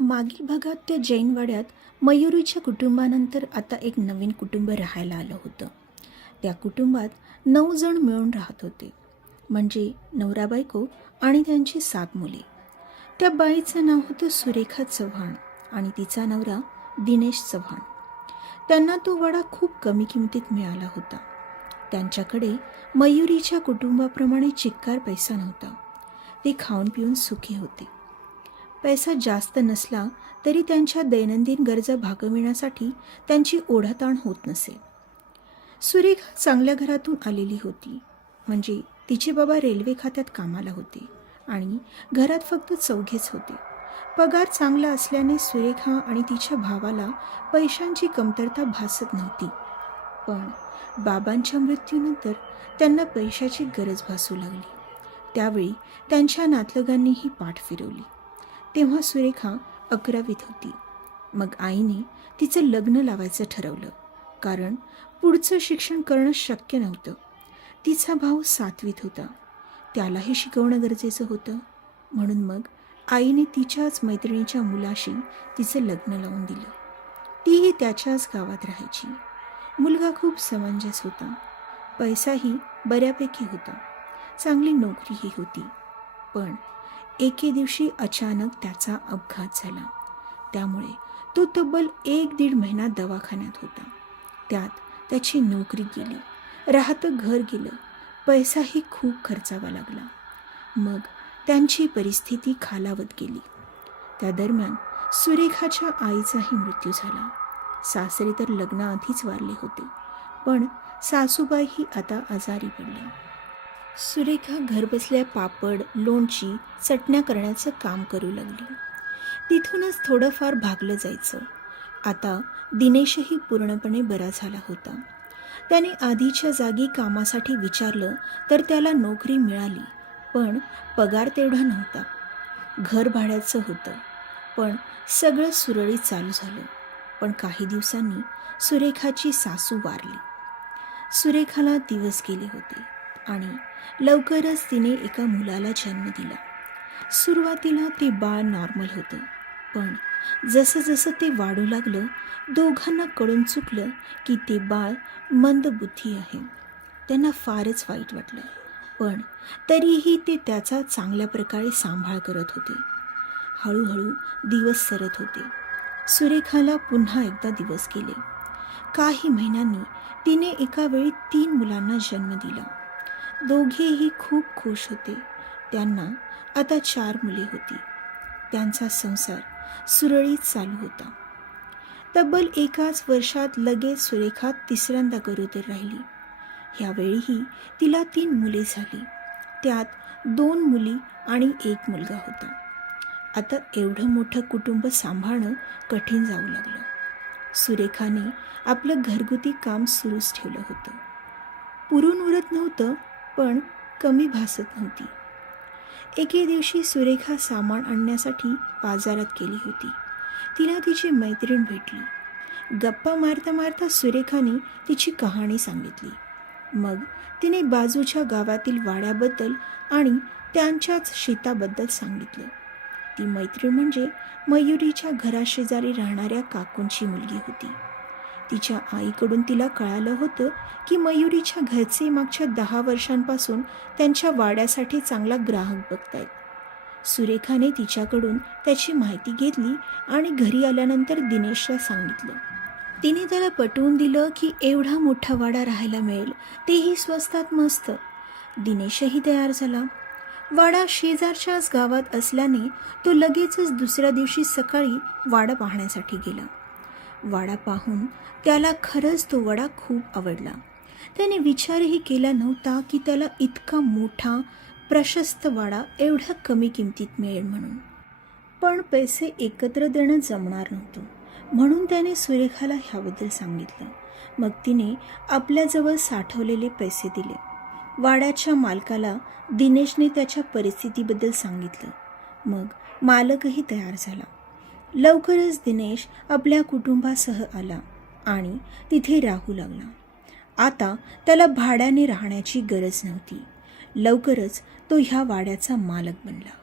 मागील भागात त्या जैनवाड्यात मयुरीच्या कुटुंबानंतर आता एक नवीन कुटुंब राहायला आलं होतं. त्या कुटुंबात 9 जण मिळून राहत होते, म्हणजे नवरा बायको आणि त्यांची 7 मुले. त्या बाईचं नाव होतं सुरेखा चव्हाण आणि तिचा नवरा दिनेश चव्हाण. त्यांना तो वाडा खूप कमी किमतीत मिळाला होता. त्यांच्याकडे मयुरीच्या कुटुंबाप्रमाणे चिक्कार पैसा नव्हता. ते खाऊन पिऊन सुखी होते. पैसा जास्त नसला तरी त्यांच्या दैनंदिन गरजा भागविण्यासाठी त्यांची ओढाताण होत नसे. सुरेखा चांगल्या घरातून आलेली होती, म्हणजे तिचे बाबा रेल्वे खात्यात कामाला होते आणि घरात फक्त चौघेच होते. पगार चांगला असल्याने सुरेखा आणि तिच्या भावाला पैशांची कमतरता भासत नव्हती. पण बाबांच्या मृत्यूनंतर त्यांना पैशाची गरज भासू लागली. त्यावेळी त्यांच्या नातलगांनीही पाठ फिरवली. तेव्हा सुरेखा 11वीत होती. मग आईने तिचं लग्न लावायचं ठरवलं, कारण पुढचं शिक्षण करणं शक्य नव्हतं. तिचा भाऊ 7वीत होता, त्यालाही शिकवणं गरजेचं होतं. म्हणून मग आईने तिच्याच मैत्रिणीच्या मुलाशी तिचं लग्न लावून दिलं. तीही त्याच्याच गावात राहायची. मुलगा खूप समंजस होता, पैसाही बऱ्यापैकी होता, चांगली नोकरीही होती. पण एके दिवशी अचानक त्याचा अपघात झाला. त्यामुळे तो तब्बल 1-1.5 महिना दवाखान्यात होता. त्यात त्याची नोकरी गेली, राहतं घर गेलं, पैसाही खूप खर्चावा लागला. मग त्यांची परिस्थिती खालावत गेली. त्या दरम्यान सुरेखाच्या आईचाही मृत्यू झाला. सासरे तर लग्नाआधीच वारले होते, पण सासूबाईही आता आजारी पडल्या. सुरेखा घरबसल्या पापड, लोणची, चटण्या करण्याचं काम करू लागली. तिथूनच थोडंफार भागलं जायचं. आता दिनेशही पूर्णपणे बरा झाला होता. त्याने आधीच्या जागी कामासाठी विचारलं तर त्याला नोकरी मिळाली, पण पगार तेवढा नव्हता. घर भाड्याचं होतं, पण सगळं सुरळीत चालू झालं. पण काही दिवसांनी सुरेखाची सासू वारली. सुरेखाला दिवस गेले होते आणि लवकरच तिने एका मुलाला जन्म दिला. सुरुवातीला ते बाळ नॉर्मल होतं, पण जसं जसं ते वाढू लागलं, दोघांना कळून चुकलं की ते बाळ मंदबुद्धी आहे. त्यांना फारच वाईट वाटलं, पण तरीही ते त्याचा चांगल्या प्रकारे सांभाळ करत होते. हळूहळू दिवस सरत होते. सुरेखाला पुन्हा एकदा दिवस गेले. काही महिन्यांनी तिने एका वेळी 3 मुलांना जन्म दिला. दोघेही खूप खुश होते. त्यांना आता 4 मुले होती. त्यांचा संसार सुरळीत चालू होता. तब्बल एकाच वर्षात लगेच सुरेखा तिसऱ्यांदा गरोदर राहिली. ह्यावेळीही तिला 3 मुले झाली. त्यात 2 मुली आणि 1 मुलगा होता. आता एवढं मोठं कुटुंब सांभाळणं कठीण जाऊ लागलं. सुरेखाने आपलं घरगुती काम सुरूच ठेवलं होतं. पुरून उरत नव्हतं, पण कमी भासत नव्हती. एके दिवशी सुरेखा सामान आणण्यासाठी बाजारात गेली होती. तिला तिची मैत्रीण भेटली. गप्पा मारता मारता सुरेखाने तिची कहाणी सांगितली. मग तिने बाजूच्या गावातील वाड्याबद्दल आणि त्यांच्याच शेताबद्दल सांगितलं. ती मैत्रीण म्हणजे मयुरीच्या घराशेजारी राहणाऱ्या काकूंची मुलगी होती. तिच्या आईकडून तिला कळालं होतं की मयुरीच्या घरचे मागच्या 10 वर्षांपासून त्यांच्या वाड्यासाठी चांगला ग्राहक बघतायत. सुरेखाने तिच्याकडून त्याची माहिती घेतली आणि घरी आल्यानंतर दिनेशला सांगितलं. तिने त्याला पटवून दिलं की एवढा मोठा वाडा राहायला मिळेल, तेही स्वस्तात मस्त. दिनेशही तयार झाला. वाडा शेजारच्याच गावात असल्याने तो लगेचच दुसऱ्या दिवशी सकाळी वाडा पाहण्यासाठी गेला. वाडा पाहून त्याला खरंच तो वाडा खूप आवडला. त्याने विचारही केला नव्हता की त्याला इतका मोठा प्रशस्त वाडा एवढ्या कमी किमतीत मिळेल म्हणून. पण पैसे एकत्र देणं जमणार नव्हतं, म्हणून त्याने सुरेखाला ह्याबद्दल सांगितलं. मग तिने आपल्याजवळ साठवलेले पैसे दिले. वाड्याच्या मालकाला दिनेशने त्याच्या परिस्थितीबद्दल सांगितलं. मग मालकही तयार झाला. लवकरच दिनेश आपल्या कुटुंबासह आला आणि तिथे राहू लागला. आता त्याला भाड्याने राहण्याची गरज नव्हती. लवकरच तो ह्या वाड्याचा मालक बनला.